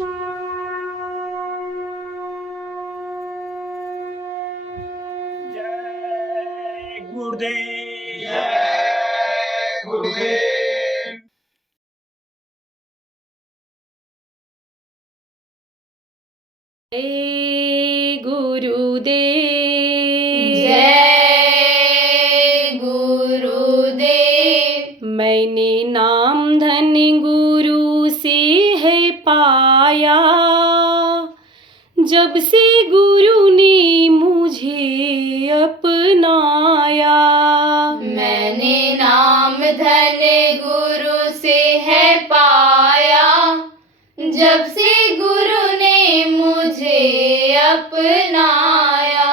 जय गुरुदेव। जय गुरुदेव। जय गुरुदेव। जय गुरुदेव। मैंने नाम धन गुरु से है पाया, जब से गुरु ने मुझे अपनाया। मैंने नाम धन गुरु से है पाया, जब से गुरु ने मुझे अपनाया।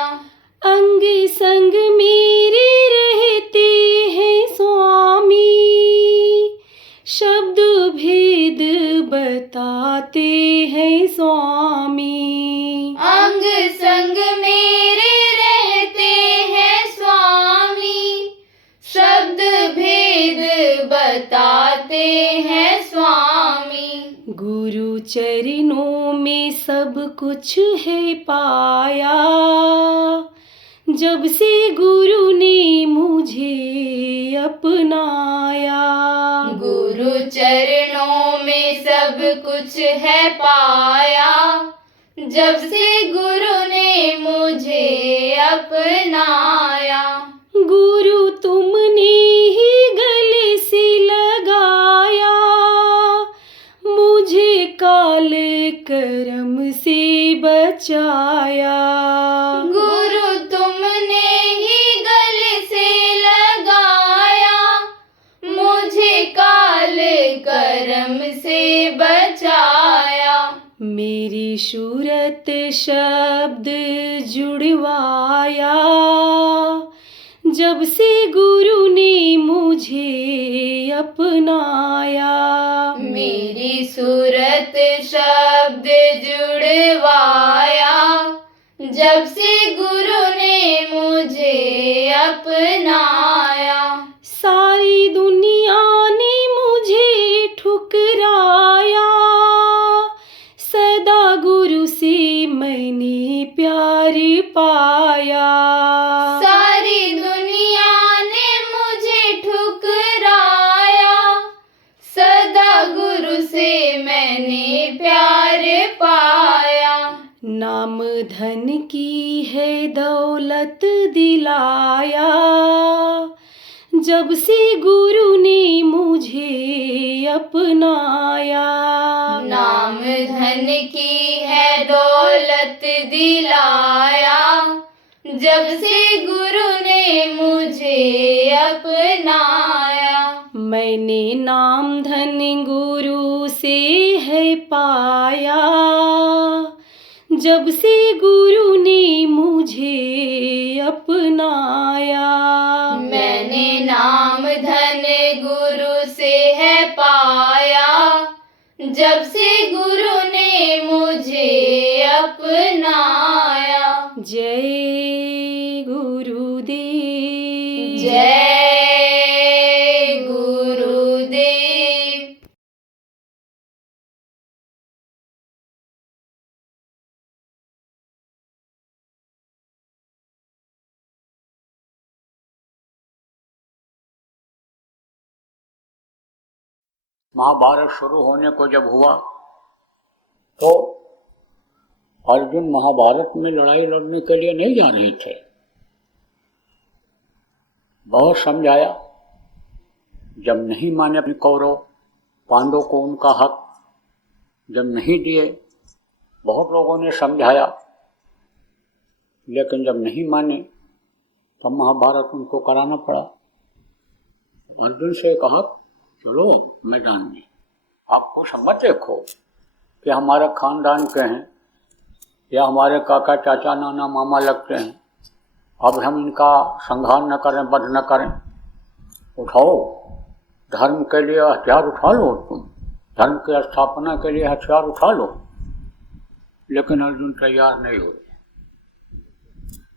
अंग संग मेरे रहते हैं स्वामी, शब्द भेद बताते हैं स्वामी। अंग संग मेरे रहते हैं स्वामी, शब्द भेद बताते हैं स्वामी। गुरु चरणों में सब कुछ है पाया, जब से गुरु ने मुझे अपनाया। गुरु चरणों में सब कुछ है पाया, जब से गुरु ने मुझे अपनाया। गुरु तुमने ही गले से लगाया, मुझे काल कर्म से बचाया। गुरु तुमने ही गले से लगाया, मुझे काल कर्म से बचाया। मेरी सूरत शब्द जुड़वाया, जब से गुरु ने मुझे अपनाया। मेरी सूरत शब्द जुड़वाया, जब से गुरु ने मुझे अपनाया। सारी दुनिया ने मुझे ठुकराया, सदा गुरु से मैंने प्यार पाया। सारी दुनिया ने मुझे ठुकराया, सदा गुरु से मैंने प्यार पाया। नाम धन की है दौलत दिलाया, जब से गुरु ने मुझे अपनाया। नाम धन की है दौलत दिलाया, जब से गुरु ने मुझे अपनाया। मैंने नाम धन गुरु से है पाया, जब से गुरु ने मुझे अपनाया। मैंने नाम धन गुरु से है पाया, जब से गुरु ने मुझे अपनाया। जय गुरुदेव। जय गुरुदेव। महाभारत शुरू होने को जब हुआ तो अर्जुन महाभारत में लड़ाई लड़ने के लिए नहीं जा रहे थे। बहुत समझाया, जब नहीं माने अपने कौरव पांडव को उनका हक जब नहीं दिए, बहुत लोगों ने समझाया, लेकिन जब नहीं माने तब महाभारत उनको कराना पड़ा। अर्जुन से कहा, चलो मैदान में, आप कुछ मत देखो कि हमारे खानदान के हैं या हमारे काका चाचा नाना मामा लगते हैं, अब हम इनका संहार न करें, वध न करें। उठाओ, धर्म के लिए हथियार उठा लो, तुम धर्म की स्थापना के लिए हथियार उठा लो। लेकिन अर्जुन तैयार नहीं हुए,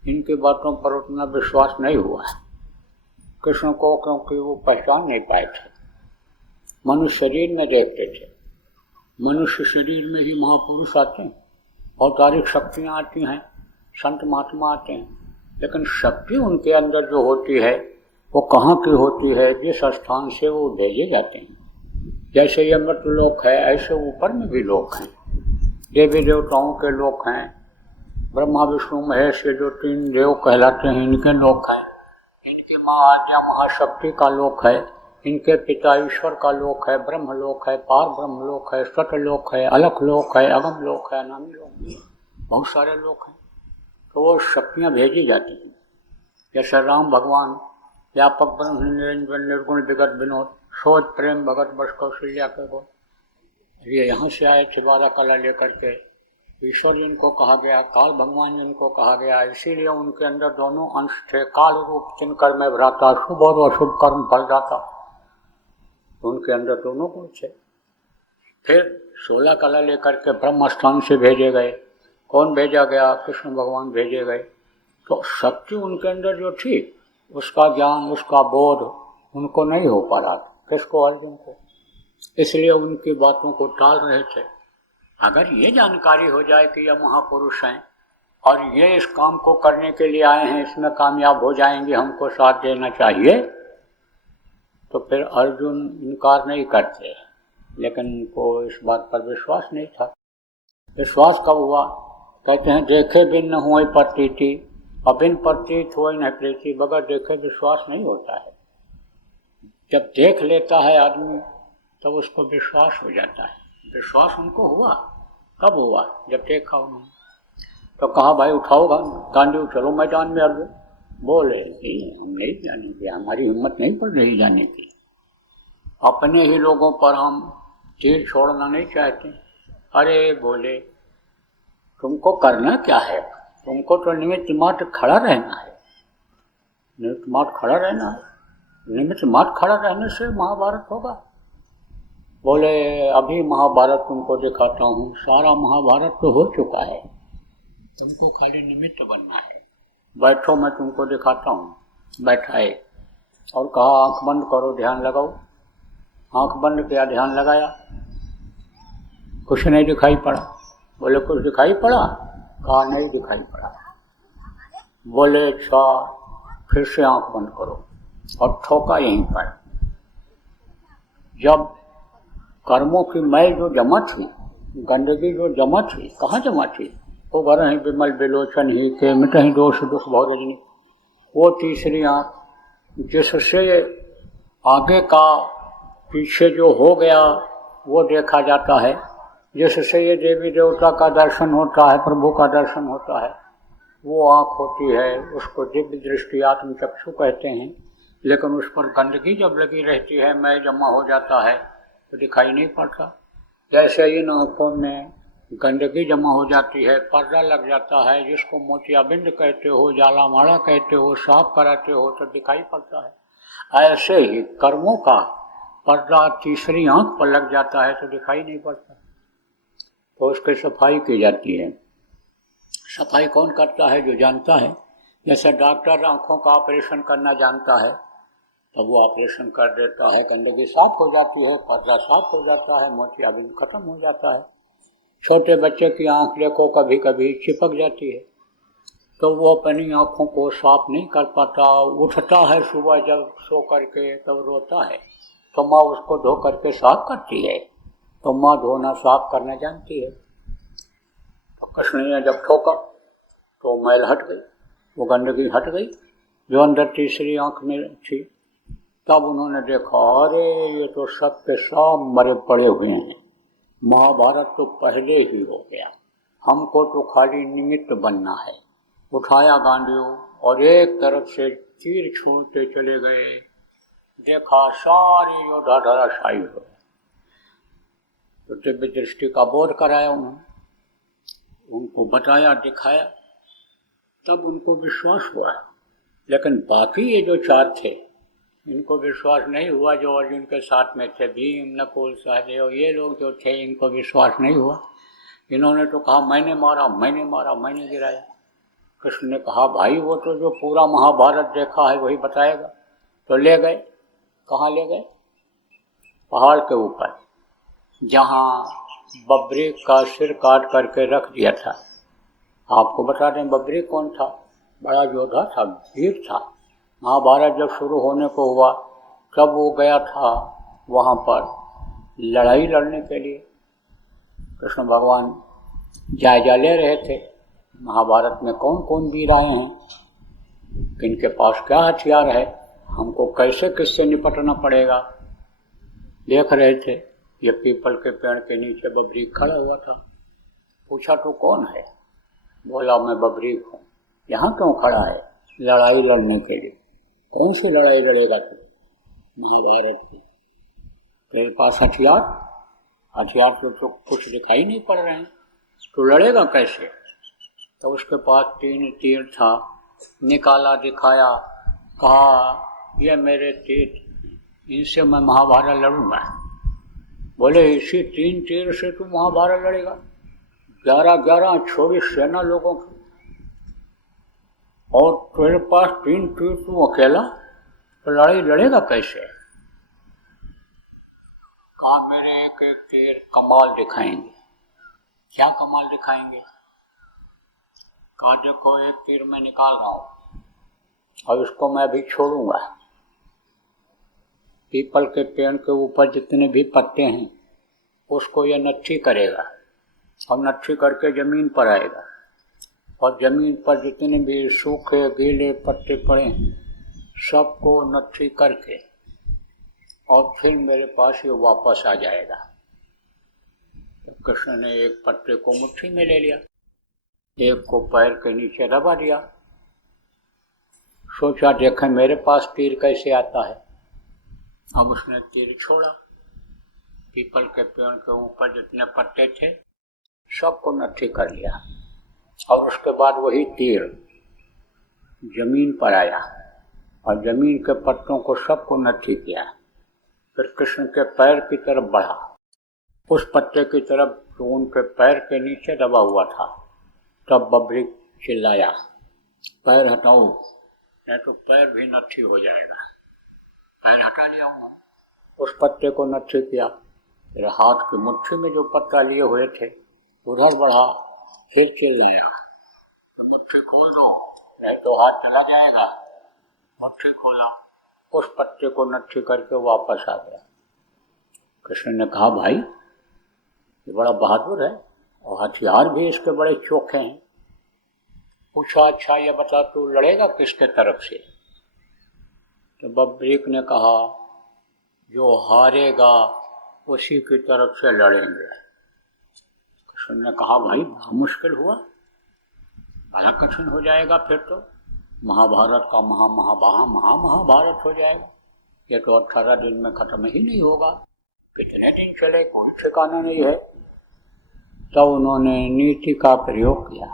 इनकी बातों पर उतना विश्वास नहीं हुआ है कृष्ण को, क्योंकि वो पहचान नहीं पाए थे। मनुष्य शरीर में देखते थे, मनुष्य शरीर में ही महापुरुष आते हैं, औतारिक शक्तियाँ आती हैं, संत महात्मा आते हैं, लेकिन शक्ति उनके अंदर जो होती है वो कहाँ की होती है? जिस स्थान से वो भेजे जाते हैं। जैसे ये मृत्यु लोक है, ऐसे ऊपर में भी लोक हैं, देवी देवताओं के लोक हैं, ब्रह्मा विष्णु महेश ये जो 3 देव कहलाते हैं इनके लोक हैं, इनकी माँ आद्या महाशक्ति का लोक है, इनके पिता ईश्वर का लोक है, ब्रह्म लोक है, पार ब्रह्म लोक है, सतलोक है, अलख लोक है, अगम लोक है, अनामी लोक है, बहुत सारे लोक हैं। तो वो शक्तियाँ भेजी जाती हैं। जैसे राम भगवान व्यापक ब्रह्म निरंजन निर्गुण विगत विनोद सोच प्रेम भगत बस कौशल्या के गो, ये यहाँ से आए थे 12 कला लेकर के। ईश्वर जिनको कहा गया, काल भगवान जिनको कहा गया, इसीलिए उनके अंदर दोनों अंश थे। काल रूप चिन्ह में भ्राता, शुभ और अशुभ कर्म फल जाता, उनके अंदर दोनों गुण थे। फिर 16 कला लेकर के ब्रह्म स्थान से भेजे गए। कौन भेजा गया? कृष्ण भगवान भेजे गए। तो शक्ति उनके अंदर जो थी, उसका ज्ञान, उसका बोध उनको नहीं हो पा रहा था। किसको? अर्जुन को। इसलिए उनकी बातों को टाल रहे थे। अगर ये जानकारी हो जाए कि यह महापुरुष हैं और ये इस काम को करने के लिए आए हैं, इसमें कामयाब हो जाएंगे, हमको साथ देना चाहिए, तो फिर अर्जुन इनकार नहीं करते। लेकिन उनको इस बात पर विश्वास नहीं था। विश्वास कब हुआ? कहते हैं देखे बिन न हुए प्रतीति, और बिन प्रतीत हुए न प्रीति। बगैर देखे विश्वास नहीं होता है। जब देख लेता है आदमी तब तो उसको विश्वास हो जाता है। विश्वास उनको हुआ। कब हुआ? जब देखा उन्होंने। तो कहा भाई उठाओ गांधी, चलो मैदान में। अर्जुन बोले नहीं, हम नहीं जानेंगे, हमारी हिम्मत नहीं पड़ रही जाने की। अपने ही लोगों पर हम तीर छोड़ना नहीं चाहते। अरे बोले तुमको करना क्या है? तुमको तो निमित्त मात्र खड़ा रहना है। निमित्त मात्र खड़ा रहना है। निमित्त मात्र खड़ा रहने से महाभारत होगा? बोले अभी महाभारत तुमको दिखाता हूँ। सारा महाभारत तो हो चुका है, तुमको खाली निमित्त बनना है। बैठो, मैं तुमको दिखाता हूँ। बैठाए और कहा आंख बंद करो, ध्यान लगाओ। आंख बंद किया, ध्यान लगाया, कुछ नहीं दिखाई पड़ा। बोले कुछ दिखाई पड़ा? कहा नहीं दिखाई पड़ा। बोले अच्छा फिर से आंख बंद करो, और ठोका यहीं पर। जब कर्मों की मैल जो जमा थी, गंदगी जो जमा थी, कहाँ जमा थी? वो घर ही विमल विलोचन ही के मिटहि दोष दुख बहुत रजनी। वो तीसरी आंख जिससे आगे का पीछे जो हो गया वो देखा जाता है, जिससे ये देवी देवता का दर्शन होता है, प्रभु का दर्शन होता है, वो आँख होती है। उसको दिव्य दृष्टि आत्म चक्षु कहते हैं। लेकिन उस पर गंदगी जब लगी रहती है, मैं जमा हो जाता है, तो दिखाई नहीं पड़ता। जैसे इन आँखों में गंदगी जमा हो जाती है, पर्दा लग जाता है, जिसको मोतियाबिंद कहते हो, जालामाड़ा कहते हो, साफ कराते हो, तो दिखाई पड़ता है। ऐसे ही कर्मों का पर्दा तीसरी आँख पर लग जाता है तो दिखाई नहीं पड़ता, तो उसकी सफाई की जाती है। सफाई कौन करता है? जो जानता है। जैसे डॉक्टर आँखों का ऑपरेशन करना जानता है, तब वो ऑपरेशन कर देता है, गंदगी साफ हो जाती है, पर्दा साफ हो जाता है, मोतियाबिंद खत्म हो जाता है। छोटे बच्चे की आँख देखो कभी कभी चिपक जाती है, तो वो अपनी आँखों को साफ नहीं कर पाता। उठता है सुबह जब सो करके, तब रोता है, तो माँ उसको धो करके साफ करती है। तो माँ धोना साफ करना जानती है। तो कृष्ण ने जब ठोका तो मैल हट गई, वो गंदगी हट गई जो अंदर तीसरी आँख में थी। तब उन्होंने देखा अरे ये तो सब के सब मरे पड़े हुए हैं, महाभारत तो पहले ही हो गया, हमको तो खाली निमित्त बनना है। उठाया गांडियों और एक तरफ से तीर छूटते चले गए। देखा सारे योद्धा धराशायी हो गए। तो दिव्य दृष्टि का बोध कराया उन्होंने, उनको बताया, दिखाया, तब उनको विश्वास हुआ। लेकिन बाकी ये जो 4 थे, इनको विश्वास नहीं हुआ। जो अर्जुन के साथ में थे, भीम, नकुल, सहदेव, ये लोग जो थे, इनको विश्वास नहीं हुआ। इन्होंने तो कहा मैंने मारा, मैंने मारा, मैंने गिराया। कृष्ण ने कहा भाई वो तो जो पूरा महाभारत देखा है वही बताएगा। तो ले गए। कहाँ ले गए? पहाड़ के ऊपर, जहाँ बबरी का सिर काट करके रख दिया था। आपको बता दें बबरी कौन था? बड़ा योद्धा था, वीर था। महाभारत जब शुरू होने को हुआ तब वो गया था वहाँ पर लड़ाई लड़ने के लिए। कृष्ण भगवान जायजा ले रहे थे महाभारत में कौन कौन वीर आए हैं, किनके पास क्या हथियार है, हमको कैसे किससे निपटना पड़ेगा। देख रहे थे। ये पीपल के पेड़ के नीचे बबरीक खड़ा हुआ था। पूछा तो कौन है? बोला मैं बबरीक हूँ। यहाँ क्यों खड़ा है? लड़ाई लड़ने के लिए। कौन सी लड़ाई लड़ेगा तू? महाभारत की। तेरे पास हथियार? हथियार तो कुछ दिखाई नहीं पड़ रहे हैं, तो लड़ेगा कैसे? तो उसके पास 3 तीर था। निकाला, दिखाया, कहा ये मेरे तीर, इनसे मैं महाभारत लड़ूंगा। बोले इसी 3 तीर से तू महाभारत लड़ेगा? 11 24 सेना लोगों की, और तेरे पास 3 तीर, तू अकेला, तो लड़ाई लड़ेगा कैसे? कहा मेरे एक एक तीर कमाल दिखाएंगे। क्या कमाल दिखाएंगे? कहा देखो एक तीर मैं निकाल रहा हूँ और इसको मैं अभी छोड़ूंगा। पीपल के पेड़ के ऊपर जितने भी पत्ते हैं उसको यह नच्छी करेगा और नच्छी करके जमीन पर आएगा, और जमीन पर जितने भी सूखे गीले पत्ते पड़े हैं सबको नच्छी करके और फिर मेरे पास ये वापस आ जाएगा। तो कृष्ण ने एक पत्ते को मुट्ठी में ले लिया, एक को पैर के नीचे दबा दिया। सोचा देखें मेरे पास तीर कैसे आता है। अब उसने तीर छोड़ा। पीपल के पेड़ के ऊपर जितने पत्ते थे सबको नट्ठी कर लिया, और उसके बाद वही तीर जमीन पर आया और जमीन के पत्तों को सबको नट्ठी किया। फिर कृष्ण के पैर की तरफ बढ़ा, उस पत्ते की तरफ जो उनके पैर के नीचे दबा हुआ था। तब बबरी चिल्लाया पैर हटाओ, नहीं तो पैर भी नट्ठी हो जाएगा। पैर हटा लिया, उस पत्ते को नट्ठी किया। फिर हाथ की मुट्ठी में जो पत्ता लिए हुए थे उधर बढ़ा, फिर चिल्लाया तो मुट्ठी खोल दो, नहीं तो हाथ चला जाएगा। मुट्ठी खोला, उस पत्ते को नट्ठी करके वापस आ गया। कृष्ण ने कहा भाई ये बड़ा बहादुर है और हथियार भी इसके बड़े चोखे हैं। पूछा अच्छा ये बता तू लड़ेगा किसके तरफ से? तो बबरीक ने कहा जो हारेगा उसी की तरफ से लड़ेंगे। कृष्ण ने कहा भाई बड़ा मुश्किल हुआ, बड़ा कठिन हो जाएगा, फिर तो महाभारत का महाभारत हो जाएगा। ये तो 18 दिन में खत्म ही नहीं होगा, कितने दिन चले कोई ठिकाना नहीं है। तो उन्होंने नीति का प्रयोग किया।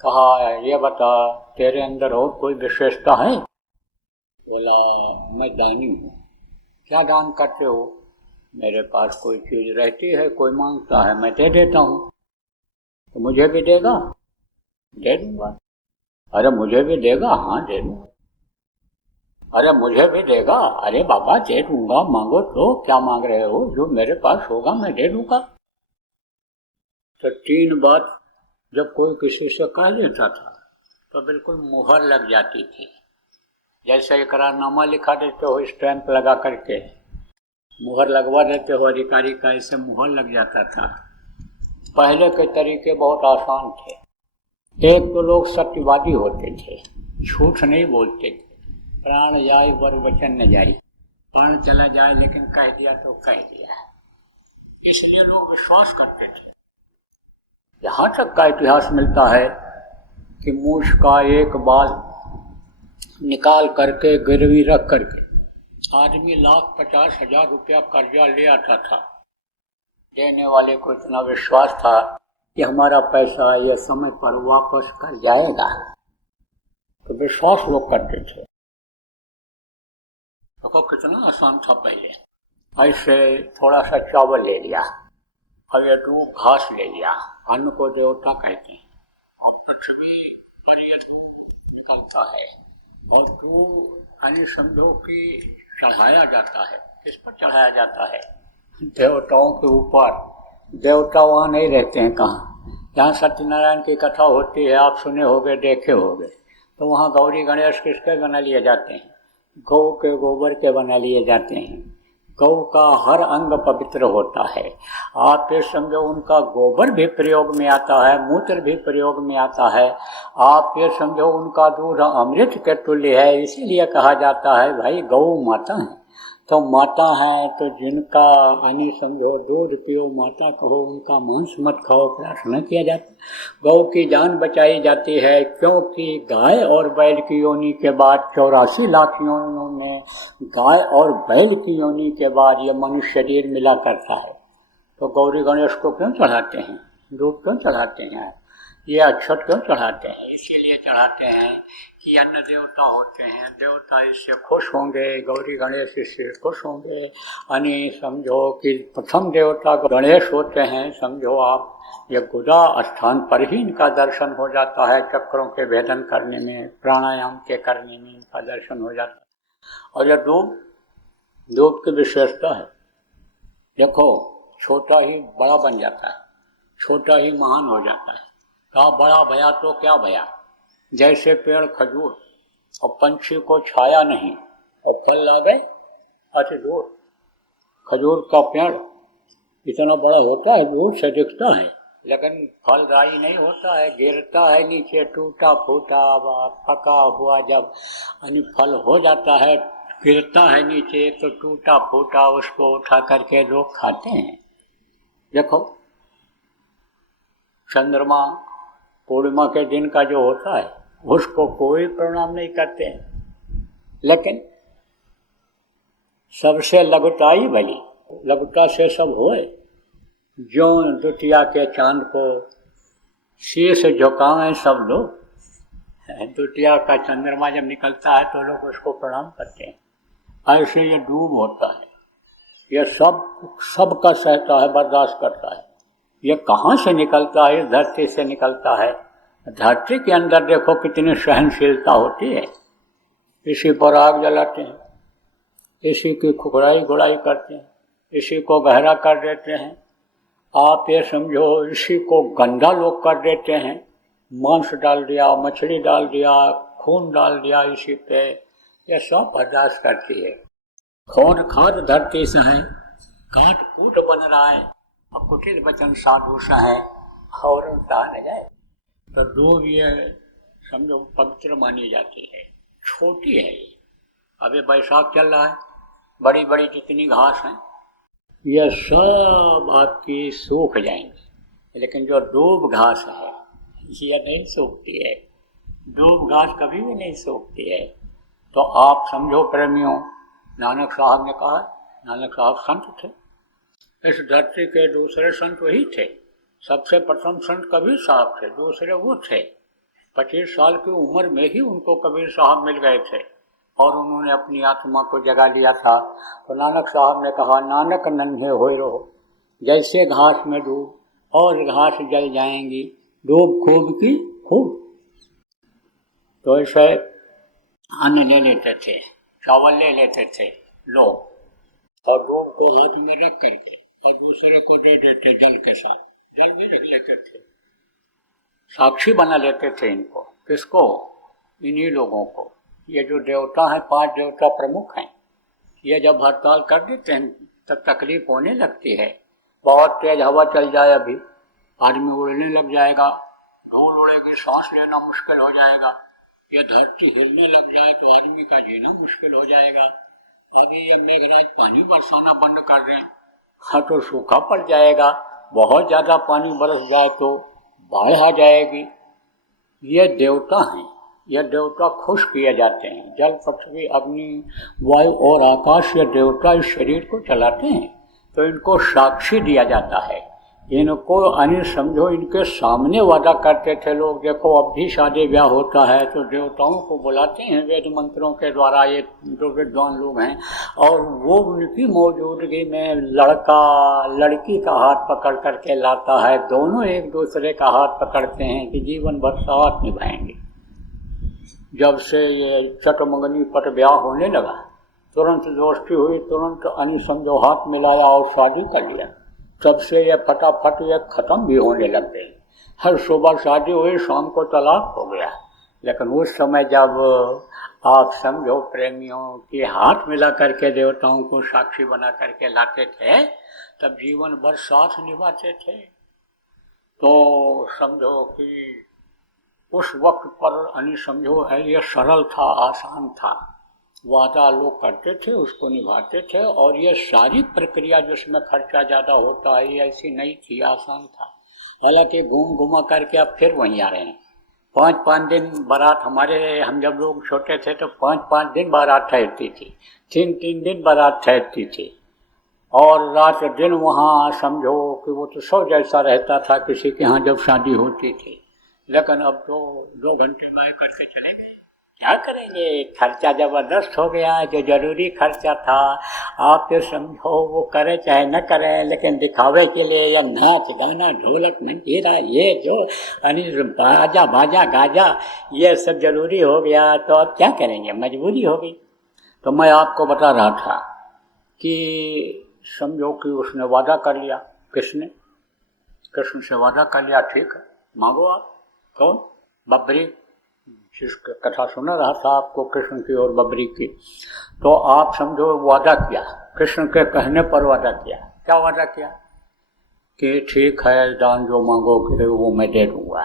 कहा ये बता तेरे अंदर और कोई विशेषता है? बोला मैं दानी हूँ। क्या दान करते हो? मेरे पास कोई चीज़ रहती है, कोई मांगता है, मैं दे देता हूँ। तो मुझे भी देगा? दे दूँगा। अरे मुझे भी देगा? हाँ दे दूँगा। अरे मुझे भी देगा? अरे बाबा दे दूँगा, मांगो तो। क्या मांग रहे हो? जो मेरे पास होगा मैं दे दूँगा। तो 3 बात जब कोई किसी से कह देता था तो बिल्कुल मुहर लग जाती थी। जैसे इकरारनामा लिखा देते हो स्टैंप लगा करके, मुहर लगवा देते हो अधिकारी का, इससे मुहर लग जाता था। पहले के तरीके बहुत आसान थे। एक तो लोग सत्यवादी होते थे, झूठ नहीं बोलते थे। प्राण जाए वर वचन न जाए, प्राण चला जाए लेकिन कह दिया तो कह दिया, इसलिए लोग विश्वास करते थे। यहाँ तक का इतिहास मिलता है कि मूछ का एक बाल निकाल करके गिरवी रख करके आदमी 1,50,000 रुपया कर्जा ले आता था। देने वाले को इतना विश्वास था कि हमारा पैसा यह समय पर वापस कर जाएगा, तो विश्वास लोग करते थे। देखो कितना आसान था पहले। ऐसे थोड़ा सा चावल ले लिया और ये दूब घास ले लिया, अन्न को देवता कहते हैं, और पृथ्वी पर ये निकलता है और दूब अन्य समझो कि चढ़ाया जाता है। किस पर चढ़ाया जाता है? देवताओं के ऊपर देवता वहाँ नहीं रहते हैं। कहाँ? जहाँ सत्यनारायण की कथा होती है, आप सुने होंगे, देखे होंगे, तो वहाँ गौरी गणेश किसके बना लिए जाते हैं? गौ के गोबर के बना लिए जाते हैं। गौ का हर अंग पवित्र होता है। आप ये समझो उनका गोबर भी प्रयोग में आता है, मूत्र भी प्रयोग में आता है। आप ये समझो उनका दूध अमृत के तुल्य है। इसीलिए कहा जाता है भाई गौ माता है। तो माता है तो जिनका यानी समझो दूध पियो माता कहो, उनका मांस मत खाओ, प्रार्थना किया जाता है। गौ की जान बचाई जाती है, क्योंकि गाय और बैल की योनि के बाद 84 लाख योनियों में गाय और बैल की योनि के बाद ये मनुष्य शरीर मिला करता है। तो गौरी गणेश को क्यों चढ़ाते हैं? दूध क्यों चढ़ाते हैं? ये अक्षत क्यों चढ़ाते हैं? इसीलिए चढ़ाते हैं कि अन्न देवता होते हैं, देवता इससे खुश होंगे, गौरी गणेश इससे खुश होंगे। यानी समझो कि प्रथम देवता गणेश होते हैं। समझो आप ये गुदा स्थान पर ही इनका दर्शन हो जाता है। चक्रों के भेदन करने में, प्राणायाम के करने में इनका दर्शन हो जाता है। और यह दूध की विशेषता है। देखो छोटा ही बड़ा बन जाता है, छोटा ही महान हो जाता है। कहा बड़ा भया तो क्या भया? जैसे पेड़ खजूर और पंछी को छाया नहीं और फल ला गए अति दूर। खजूर का पेड़ इतना बड़ा होता है, दूर से दिखता है, लेकिन फलदायी नहीं होता है, गिरता है नीचे, टूटा फूटा पका हुआ जब यानी फल हो जाता है, गिरता है नीचे तो टूटा फूटा उसको उठा करके लोग खाते हैं। देखो चंद्रमा पूर्णिमा के दिन का जो होता है उसको कोई प्रणाम नहीं करते हैं, लेकिन सबसे लघुताई बली, लघुता से सब होए। जो द्वितीया के चांद को शीश झुकाएं सब लोग। द्वितीया का चंद्रमा जब निकलता है तो लोग उसको प्रणाम करते हैं। ऐसे ये डूब होता है, ये सब का सहता है, बर्दाश्त करता है। ये कहाँ से निकलता है? इस धरती से निकलता है। धरती के अंदर देखो कितनी सहनशीलता होती है। इसी पर आग जलाते हैं, इसी की खुदाई गुड़ाई करते हैं, इसी को गहरा कर देते हैं। आप ये समझो इसी को गंदा लोग कर देते हैं। मांस डाल दिया, मछली डाल दिया, खून डाल दिया इसी पे। ये सब बर्दाश्त करती है। खोद खाद धरती से है, काट कूट बन रहा है, अब कुटिल वचन साधु सा है और कहा न जाए। तो दूध ये समझो पवित्र मानी जाती है, छोटी है ये। अभी बैसाख चल रहा है, बड़ी बड़ी जितनी घास हैं ये सब आपकी सूख जाएंगी, लेकिन जो दूब घास है ये नहीं सूखती है। दूब घास कभी भी नहीं सूखती है। तो आप समझो प्रेमियों, नानक साहब ने कहा, नानक साहब संत थे, इस धरती के दूसरे संत वही थे। सबसे प्रथम संत कबीर साहब थे, दूसरे वो थे। 25 साल की उम्र में ही उनको कबीर साहब मिल गए थे और उन्होंने अपनी आत्मा को जगा लिया था। तो नानक साहब ने कहा, नानक नन्हे होए रहो, जैसे घास में डूब और घास जल जाएंगी, डूब खूब की खूब। तो ऐसे अन्न ले लेते थे, चावल ले लेते थे लोग और डूब को हाथ में रख करके और दूसरे को दे देते जल के साथ। जल भी रख लेते थे, साक्षी बना लेते थे इनको। किसको? इन्हीं लोगों को। ये जो देवता हैं, 5 देवता प्रमुख हैं, ये जब हड़ताल कर देते हैं तब तकलीफ होने लगती है। बहुत तेज हवा चल जाए, अभी आदमी उड़ने लग जाएगा, धूल उड़ेगी, सांस लेना मुश्किल हो जाएगा। ये धरती हिलने लग जाए तो आदमी का जीना मुश्किल हो जाएगा। अभी ये मेघराज पानी बरसाना बंद कर दें हाँ तो सूखा पड़ जाएगा। बहुत ज़्यादा पानी बरस जाए तो बाढ़ आ जाएगी। ये देवता हैं, ये देवता खुश किए जाते हैं। जल, पृथ्वी, अग्नि, वायु और आकाश, ये देवता इस शरीर को चलाते हैं, तो इनको साक्षी दिया जाता है। इनको अन्य समझो इनके सामने वादा करते थे लोग। देखो अब भी शादी ब्याह होता है तो देवताओं को बुलाते हैं वेद मंत्रों के द्वारा, ये जो विद्वान लोग हैं, और वो उनकी मौजूदगी में लड़का लड़की का हाथ पकड़ करके लाता है। दोनों एक दूसरे का हाथ पकड़ते हैं कि जीवन भर साथ निभाएंगे। जब से ये चटमंगनी पट ब्याह होने लगा, तुरंत दोस्ती हुई, तुरंत अन्य समझो हाथ मिलाया और शादी कर लिया। तब से ये फटाफट ये खत्म भी होने लग गई। हर सुबह शादी हुई, शाम को तलाक हो गया। लेकिन उस समय जब आप समझो प्रेमियों के हाथ मिला करके देवताओं को साक्षी बना करके लाते थे, तब जीवन भर साथ निभाते थे। तो समझो कि उस वक्त पर यानी समझो ये सरल था, आसान था। वादा लोग करते थे, उसको निभाते थे, और ये सारी प्रक्रिया जिसमें खर्चा ज़्यादा होता है ये ऐसी नहीं थी, आसान था। हालांकि घूम घुमा करके अब फिर वहीं आ रहे हैं। 5-5 दिन बारात हमारे, हम जब लोग छोटे थे तो 5-5 दिन बारात ठहरती थी, 3-3 दिन बारात ठहरती थी, और रात दिन वहाँ समझो कि वो तो सौ जैसा रहता था किसी के यहाँ जब शादी होती थी। लेकिन अब तो 2 घंटे में करके चले गए। क्या करेंगे, खर्चा ज़बरदस्त हो गया। जो जरूरी खर्चा था आप तो समझो वो करे चाहे न करें, लेकिन दिखावे के लिए या नाच गाना ढोलक मंजीरा ये जो बाजा बाजा गाजा ये सब जरूरी हो गया। तो अब क्या करेंगे, मजबूरी हो गई। तो मैं आपको बता रहा था कि समझो कि उसने वादा कर लिया। किसने? कृष्ण से वादा कर लिया। ठीक है, मांगो आप। कौन? बबरी, जिसकी कथा सुना रहा था आपको कृष्ण की और बबरी की। तो आप समझो वादा किया, कृष्ण के कहने पर वादा किया। क्या वादा किया? कि ठीक है, दान जो मांगोगे वो मैं दे दूंगा।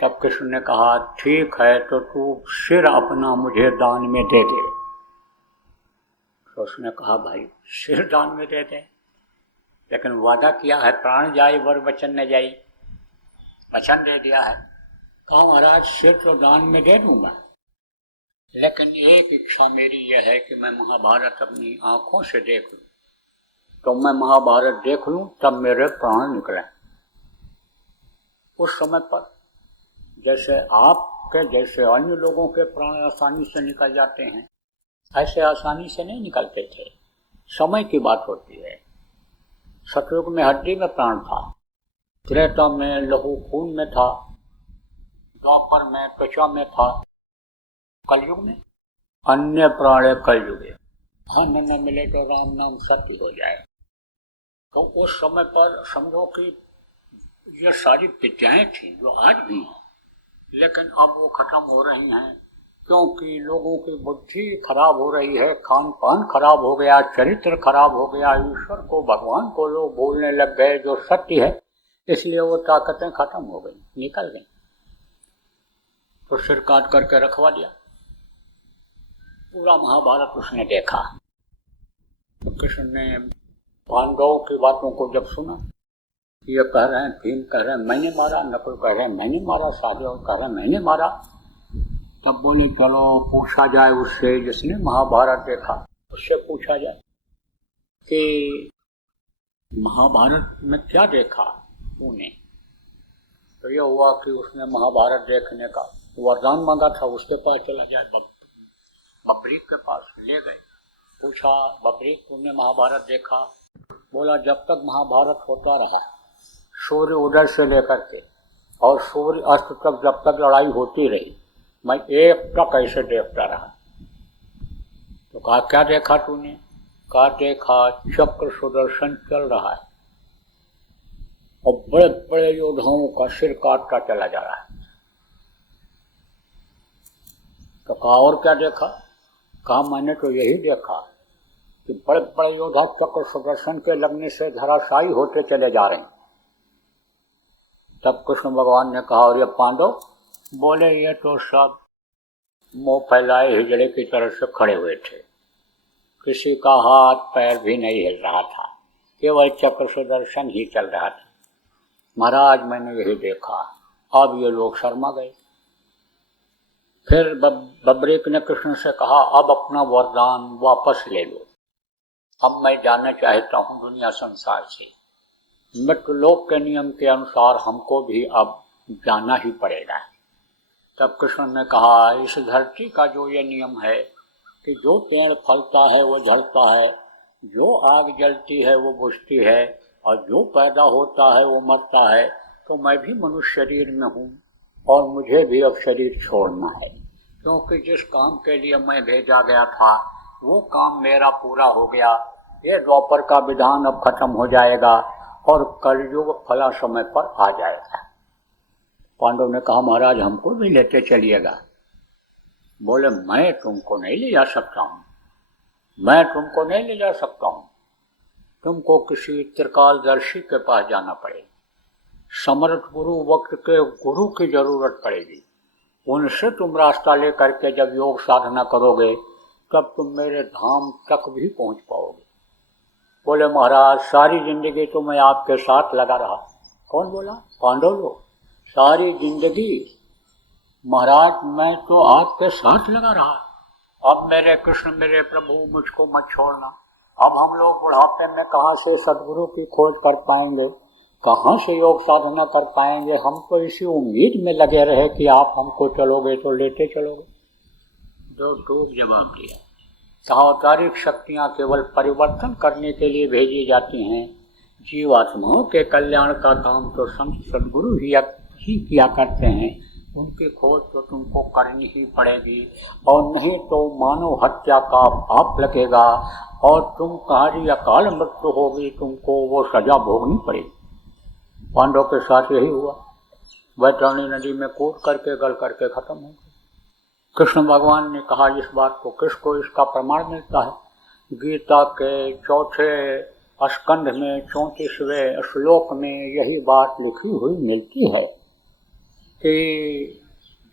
तब कृष्ण ने कहा ठीक है, तो तू सिर अपना मुझे दान में दे दे। तो उसने कहा भाई सिर दान में दे दे, लेकिन वादा किया है, प्राण जाए वर वचन न जाए, वचन दे दिया है। कहा महाराज सिर तो दान में दे दूंगा, लेकिन एक इच्छा मेरी यह है कि मैं महाभारत अपनी आंखों से देख लूं। तो मैं महाभारत देख लूं तब मेरे प्राण निकले। उस समय पर जैसे आपके जैसे अन्य लोगों के प्राण आसानी से निकल जाते हैं, ऐसे आसानी से नहीं निकलते थे। समय की बात होती है। सतयुग में हड्डी में प्राण था, त्रेता में लहू खून में था, द्वापर में त्वचा में था, कलयुग में अन्य प्राण कलयुगे। अन्न न मिले तो राम नाम सत्य हो जाए। तो उस समय पर समझो कि ये सारी विद्याएं थी जो आज भी हैं, लेकिन अब वो खत्म हो रही हैं, क्योंकि लोगों की बुद्धि खराब हो रही है, खान पान खराब हो गया, चरित्र खराब हो गया, ईश्वर को भगवान को लोग बोलने लग गए जो सत्य है, इसलिए वो ताकतें खत्म हो गई, निकल गई। तो सिर काट करके रखवा दिया। पूरा महाभारत उसने देखा। तो कृष्ण ने पांडवों की बातों को जब सुना, ये कह रहे हैं, भीम कह रहे हैं मैंने मारा, नकुल कह रहे हैं मैंने मारा, सहदेव कह रहे हैं मैंने मारा, तब बोले चलो पूछा जाए उससे जिसने महाभारत देखा, उससे पूछा जाए कि महाभारत में क्या देखा तूने। तो ये हुआ कि उसने महाभारत देखने का वरदान मांगा था, उसके पास चला जाए, बबरीक के पास ले गए। पूछा बबरीक तूने महाभारत देखा? बोला जब तक महाभारत होता रहा, सूर्य उदय से लेकर के और सूर्य अस्त तक जब तक लड़ाई होती रही, मैं एक तक ऐसे देखता रहा। तो कहा क्या देखा तूने? कहा देखा चक्र सुदर्शन चल रहा है और बड़े बड़े योद्धाओं का सिर काटता चला जा रहा है। तो कहा और क्या देखा? कहा मैंने तो यही देखा कि बड़े बड़े योद्धा चक्र सुदर्शन के लगने से धराशायी होते चले जा रहे हैं। तब कृष्ण भगवान ने कहा और ये पांडव? बोले ये तो सब मुंह फैलाए हिजड़े की तरह से खड़े हुए थे, किसी का हाथ पैर भी नहीं हिल रहा था, केवल चक्र सुदर्शन ही चल रहा था। महाराज मैंने यही देखा। अब ये लोग शर्मा गए। फिर बबरीक ने कृष्ण से कहा अब अपना वरदान वापस ले लो, अब मैं जाना चाहता हूँ दुनिया संसार से। मृत्युलोक के नियम के अनुसार हमको भी अब जाना ही पड़ेगा। तब कृष्ण ने कहा इस धरती का जो ये नियम है कि जो पेड़ फलता है वो झड़ता है, जो आग जलती है वो बुझती है और जो पैदा होता है वो मरता है, तो मैं भी मनुष्य शरीर में हूँ और मुझे भी अब शरीर छोड़ना है, क्योंकि जिस काम के लिए मैं भेजा गया था वो काम मेरा पूरा हो गया। ये द्वापर का विधान अब खत्म हो जाएगा और कलयुग फला समय पर आ जाएगा। पांडव ने कहा महाराज हमको भी लेते चलिएगा। बोले मैं तुमको नहीं ले जा सकता हूँ, मैं तुमको नहीं ले जा सकता हूँ, तुमको किसी त्रिकालदर्शी के पास जाना पड़ेगा, समर्थ गुरु वक्त के गुरु की जरूरत पड़ेगी, उनसे तुम रास्ता लेकर के जब योग साधना करोगे तब तुम मेरे धाम तक भी पहुँच पाओगे। बोले महाराज सारी जिंदगी तो मैं आपके साथ लगा रहा। कौन बोला? पांडव लोग। सारी जिंदगी महाराज मैं तो आपके साथ लगा रहा, अब मेरे कृष्ण मेरे प्रभु मुझको मत छोड़ना। अब हम लोग बुढ़ापे में कहाँ से सदगुरु की खोज कर पाएंगे, कहाँ से योग साधना कर पाएंगे? हम तो इसी उम्मीद में लगे रहे कि आप हमको चलोगे तो लेते चलोगे। दो टूक जवाब दिया। अवतारिक शक्तियाँ केवल परिवर्तन करने के लिए भेजी जाती हैं, जीवात्माओं के कल्याण का काम तो संत सदगुरु ही किया करते हैं। उनकी खोज तो तुमको करनी ही पड़ेगी, और नहीं तो मानव हत्या का पाप लगेगा और तुम्हारी अकाल मृत्यु होगी, तुमको वो सजा भोगनी पड़ेगी। पांडव के साथ यही हुआ। वैतरणी नदी में कूद करके गल करके खत्म हो गए। कृष्ण भगवान ने कहा इस बात को किसको इसका प्रमाण मिलता है? गीता के चौथे स्कंध में 34वें श्लोक में यही बात लिखी हुई मिलती है कि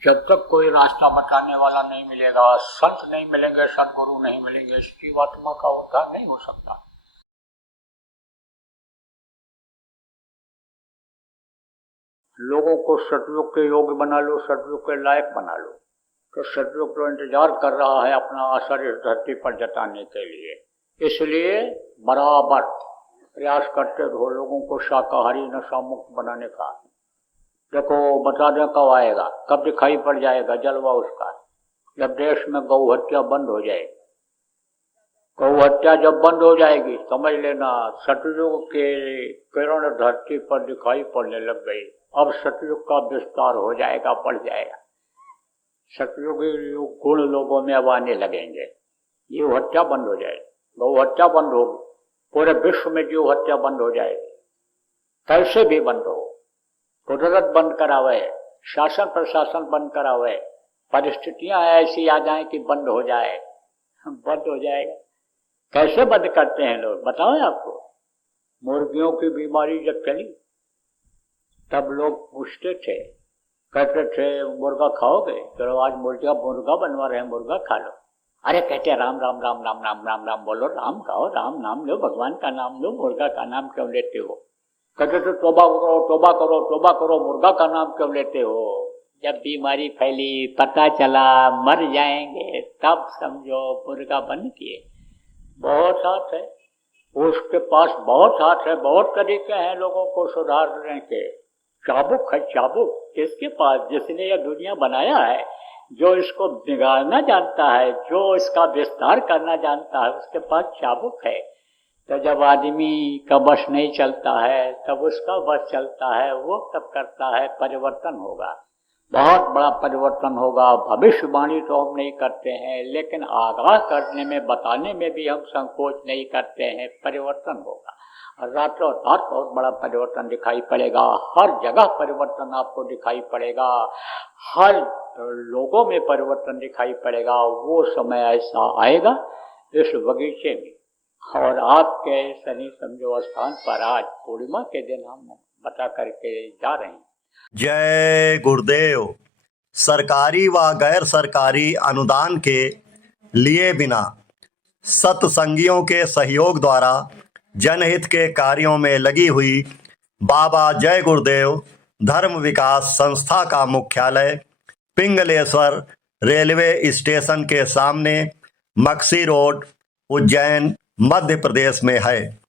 जब तक कोई रास्ता बताने वाला नहीं मिलेगा, संत नहीं मिलेंगे, सदगुरु नहीं मिलेंगे, इस जीवात्मा का उद्धार नहीं हो सकता। लोगों को सतयुग के योग्य बना लो, सतयुग के लायक बना लो, तो सतयुग तो इंतजार कर रहा है अपना असर इस धरती पर जताने के लिए। इसलिए बराबर प्रयास करते रहो लोगों को शाकाहारी नशा मुक्त बनाने का। देखो बता दें कब आएगा, कब दिखाई पड़ जाएगा जलवा उसका, जब देश में गौ हत्या बंद हो जाएगी। गौ हत्या जब बंद हो जाएगी समझ लेना सतयुग के किरण धरती पर दिखाई पड़ने लग गई। अब सतयुग का विस्तार हो जाएगा, बढ़ जाएगा। सतयुगी गुण लोगों में अब आने लगेंगे। जीव हत्या बंद हो जाएगी, गौ हत्या बंद होगी, पूरे विश्व में जीव हत्या बंद हो जाएगी। कैसे भी बंद हो, कुदरत बंद करावे, शासन प्रशासन बंद करावे, परिस्थितियां ऐसी आ जाए कि बंद हो जाए, बंद हो जाएगा। कैसे बंद करते हैं लोग बताओ आपको? मुर्गियों की बीमारी जब चली तब लोग पूछते थे, कहते थे मुर्गा खाओगे? चलो आज मुर्गा बनवा रहे हैं, मुर्गा खा लो। अरे कहते राम राम राम राम राम राम राम बोलो, राम खाओ, राम नाम लो, भगवान का नाम लो, मुर्गा का नाम क्यों लेते हो? कहते थे तोबा करो तोबा करो तोबा करो, मुर्गा का नाम क्यों लेते हो? जब बीमारी फैली पता चला मर जाएंगे तब समझो मुर्गा बंद किए। बहुत हाथ है उसके पास, बहुत हाथ है, बहुत तरीके हैं लोगों को सुधारने के। चाबुक है चाबुक किसके पास? जिसने यह दुनिया बनाया है, जो इसको बिगाड़ना जानता है, जो इसका विस्तार करना जानता है, उसके पास चाबुक है। तो जब आदमी का बस नहीं चलता है तब उसका बस चलता है, वो तब करता है परिवर्तन होगा, बहुत बड़ा परिवर्तन होगा। भविष्यवाणी तो हम नहीं करते हैं, लेकिन आगाह करने में बताने में भी हम संकोच नहीं करते हैं। परिवर्तन होगा, रातों रात बहुत बड़ा परिवर्तन दिखाई पड़ेगा। हर जगह परिवर्तन आपको दिखाई पड़ेगा, हर लोगों में परिवर्तन दिखाई पड़ेगा। वो समय ऐसा आएगा इस बगीचे में, और आपके शनि समझो स्थान पर आज पूर्णिमा के दिन हम बता करके जा रहे हैं। जय गुरुदेव। सरकारी व गैर सरकारी अनुदान के लिए बिना सत्संगियों के सहयोग द्वारा जनहित के कार्यों में लगी हुई बाबा जय गुरुदेव धर्म विकास संस्था का मुख्यालय पिंगलेश्वर रेलवे स्टेशन के सामने मक्सी रोड उज्जैन मध्य प्रदेश में है।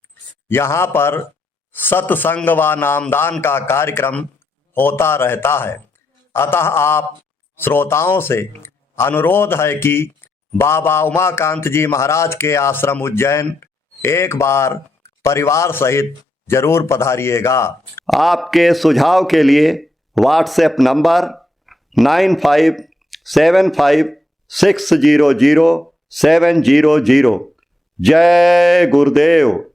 यहाँ पर सत्संग व नामदान का कार्यक्रम होता रहता है। अतः आप श्रोताओं से अनुरोध है कि बाबा उमाकांत जी महाराज के आश्रम उज्जैन एक बार परिवार सहित जरूर पधारिएगा। आपके सुझाव के लिए व्हाट्सएप नंबर 9575600700 जय गुरुदेव।